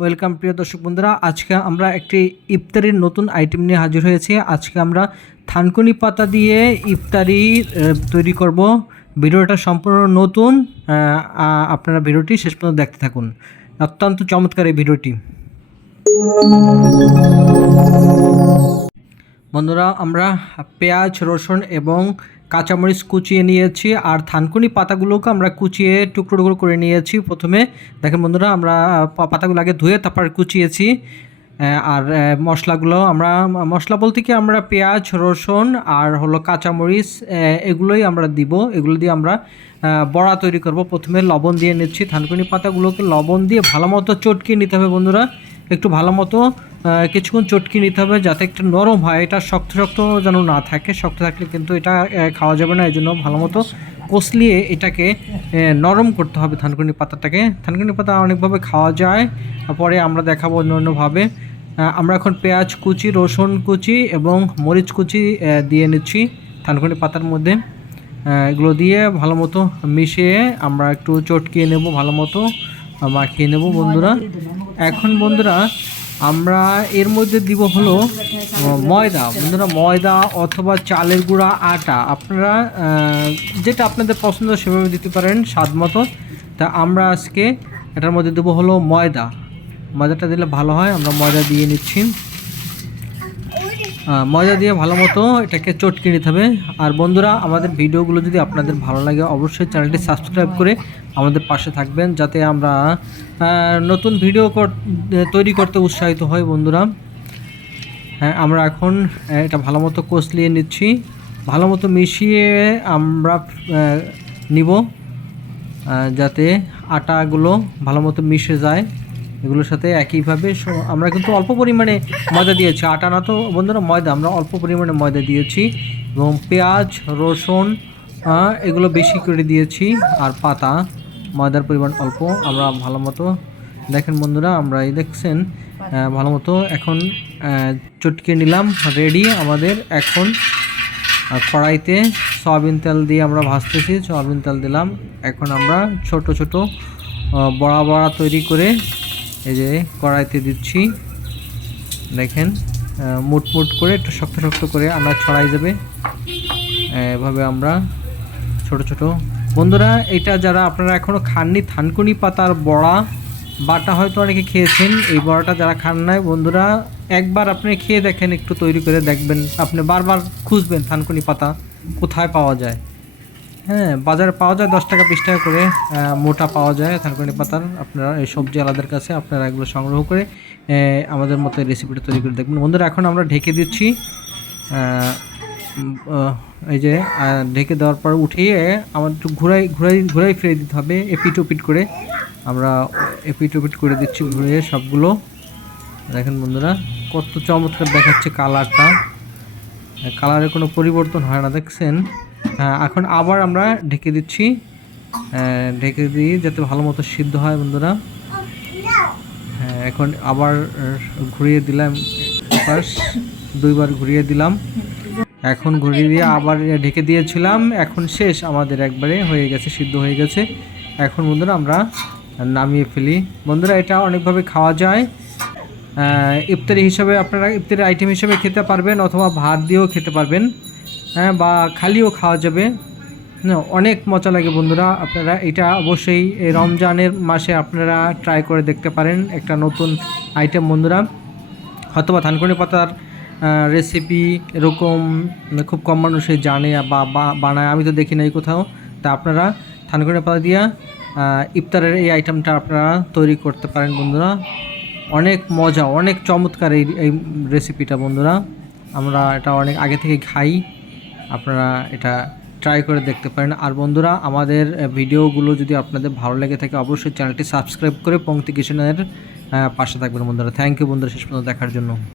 Welcome প্রিয় দর্শক বন্ধুরা, আজকে আমরা একটি ইফতারির নতুন আইটেম নিয়ে হাজির হয়েছি। আজকে আমরা থানকুনি পাতা দিয়ে ইফতারি তৈরি করব। ভিডিওটা সম্পূর্ণ নতুন, আপনারা ভিডিওটি শেষ পর্যন্ত দেখতে থাকুন। অত্যন্ত চমৎকার এই ভিডিওটি। বন্ধুরা, আমরা পেঁয়াজ, রসুন এবং কাঁচামরিচ কুচিয়ে নিয়েছি, আর থানকুনি পাতাগুলোকে আমরা কুচিয়ে টুকরো টুকরো করে নিয়েছি। প্রথমে দেখেন বন্ধুরা, আমরা পাতাগুলো আগে ধুয়ে তারপর কুচিয়েছি। আর মশলা বলতে কি আমরা পেঁয়াজ, রসুন আর হলো কাঁচামরিচ এগুলোই আমরা দিব। এগুলো দিয়ে আমরা বড়া তৈরি করব। প্রথমে লবণ দিয়ে নিচ্ছি। থানকুনি পাতাগুলোকে লবণ দিয়ে ভালো মতো চটকিয়ে নিতে হবে বন্ধুরা। একটু ভালো মতো কিছুক্ষণ চটকিয়ে নিতে হবে যাতে একটু নরম হয়। এটা শক্ত শক্ত যেন না থাকে। শক্ত থাকলে কিন্তু এটা খাওয়া যাবে না। এই জন্য ভালো মতো কষলিয়ে এটাকে নরম করতে হবে থানকুনি পাতাটাকে। থানকুনি পাতা অনেকভাবে খাওয়া যায়, পরে আমরা দেখাবো অন্যভাবে। আমরা এখন পেঁয়াজ কুচি, রসুন কুচি এবং মরিচ কুচি দিয়ে নিচ্ছি থানকুনি পাতার মধ্যে। এগুলো দিয়ে ভালো মতো মিশিয়ে আমরা একটু চটকিয়ে নেব, ভালো মতো মাখিয়ে নেব বন্ধুরা। এখন বন্ধুরা আমরা এর মধ্যে দিব হলো ময়দা বন্ধুরা। ময়দা অথবা চালের গুঁড়া, আটা, আপনারা যেটা আপনাদের পছন্দ সেভাবে দিতে পারেন স্বাদ মতো। তা আমরা আজকে এটার মধ্যে দেবো হলো ময়দা। ময়দাটা দিলে ভালো হয়। আমরা ময়দা দিয়ে নিচ্ছি। ময়দা দিয়ে ভালো মতো এটাকে চটকে নিতে হবে। আর বন্ধুরা, আমাদের ভিডিওগুলো যদি আপনাদের ভালো লাগে অবশ্যই চ্যানেলটি সাবস্ক্রাইব করে আমাদের পাশে থাকবেন, যাতে আমরা নতুন ভিডিও তৈরি করতে উৎসাহিত হই বন্ধুরা। হ্যাঁ, আমরা এখন এটা ভালো মতো কষলিয়ে নিচ্ছি। ভালো মতো মিশিয়ে আমরা নিব যাতে আটাগুলো ভালো মতো মিশে যায় এগুলোর সাথে একইভাবে। আমরা কিন্তু অল্প পরিমাণে ময়দা দিয়েছি, আটা না তো বন্ধুরা, ময়দা। আমরা অল্প পরিমাণে ময়দা দিয়েছি এবং পেঁয়াজ, রসুন এগুলো বেশি করে দিয়েছি, আর পাতা ময়দার পরিমাণ অল্প। আমরা ভালো মতো দেখেন বন্ধুরা, আমরা এই দেখছেন ভালো মতো এখন চটকে নিলাম। রেডি আমাদের। এখন কড়াইতে সয়াবিন তেল দিয়ে আমরা ভাজতেছি। সয়াবিন তেল দিলাম। এখন আমরা ছোট ছোট বড়া বড়া তৈরি করে এই যে কড়াইতে দিচ্ছি। দেখেন মুট মুট করে একটু শক্ত শক্ত করে আনা ছড়াই যাবে। এভাবে আমরা ছোট ছোট বন্ধুরা, এটা যারা আপনারা এখনও খাননি থানকুনি পাতার বড়া, বাটা হয়তো অনেকে খেয়েছেন, এই বড়াটা যারা খান নাই বন্ধুরা, একবার আপনি খেয়ে দেখেন, একটু তৈরি করে দেখবেন। আপনি বারবার খুঁজবেন থানকুনি পাতা কোথায় পাওয়া যায়। হ্যাঁ, বাজারে পাওয়া যায় 10 টাকা 20 টাকা করে মোটা পাওয়া যায় থানকুনি পাতার। আপনারা এই সবজি আলাদার কাছে আপনারা এগুলো সংগ্রহ করে আমাদের মতো রেসিপিটা তৈরি করে দেখবেন বন্ধুরা। এখন আমরা ঢেকে দিচ্ছি। এই যে ঢেকে দেওয়ার পর উঠিয়ে আমার একটু ঘুরাই ফিরে দিতে হবে এপিট ওপিট করে। আমরা এপিট ওপিট করে দিচ্ছি ঘুরিয়ে সবগুলো। দেখেন বন্ধুরা কত চমৎকার দেখাচ্ছে কালারটা। কালারের কোনো পরিবর্তন হয় না, দেখছেন। এখন আবার আমরা ঢেকে দিচ্ছি। ঢেকে দিই যাতে ভালো মতো সিদ্ধ হয় বন্ধুরা। হ্যাঁ, এখন আবার ঘুরিয়ে দিলাম, দুইবার ঘুরিয়ে দিলাম। এখন ঘুরিয়ে দিয়ে আবার ঢেকে দিয়েছিলাম। এখন শেষ, আমাদের একবারে হয়ে গেছে, সিদ্ধ হয়ে গেছে। এখন বন্ধুরা আমরা নামিয়ে ফেলি বন্ধুরা। এটা অনেকভাবে খাওয়া যায়। ইফতারি হিসাবে আপনারা ইফতারি আইটেম হিসেবে খেতে পারবেন, অথবা ভাত দিয়েও খেতে পারবেন। হ্যাঁ, বা খালিও খাওয়া যাবে। অনেক মজা লাগে বন্ধুরা। আপনারা এটা অবশ্যই এই রমজানের মাসে আপনারা ট্রাই করে দেখতে পারেন। একটা নতুন আইটেম বন্ধুরা। হয়তো বা থানকুনি পাতার রেসিপি এরকম খুব কম মানুষই জানে বা বানায়, আমি তো দেখি নাই কোথাও। তা আপনারা থানকুনি পাতা দিয়া ইফতারের এই আইটেমটা আপনারা তৈরি করতে পারেন বন্ধুরা। অনেক মজা, অনেক চমৎকার এই রেসিপিটা বন্ধুরা। আমরা এটা অনেক আগে থেকে খাই। আপনারা এটা ট্রাই করে দেখতে পারেন। আর বন্ধুরা, আমাদের ভিডিওগুলো যদি আপনাদের ভালো লেগে থাকে অবশ্যই চ্যানেলটি সাবস্ক্রাইব করে পংক্তি কিচেনের পাশে থাকবেন বন্ধুরা। থ্যাংক ইউ বন্ধুরা শেষ পর্যন্ত দেখার জন্য।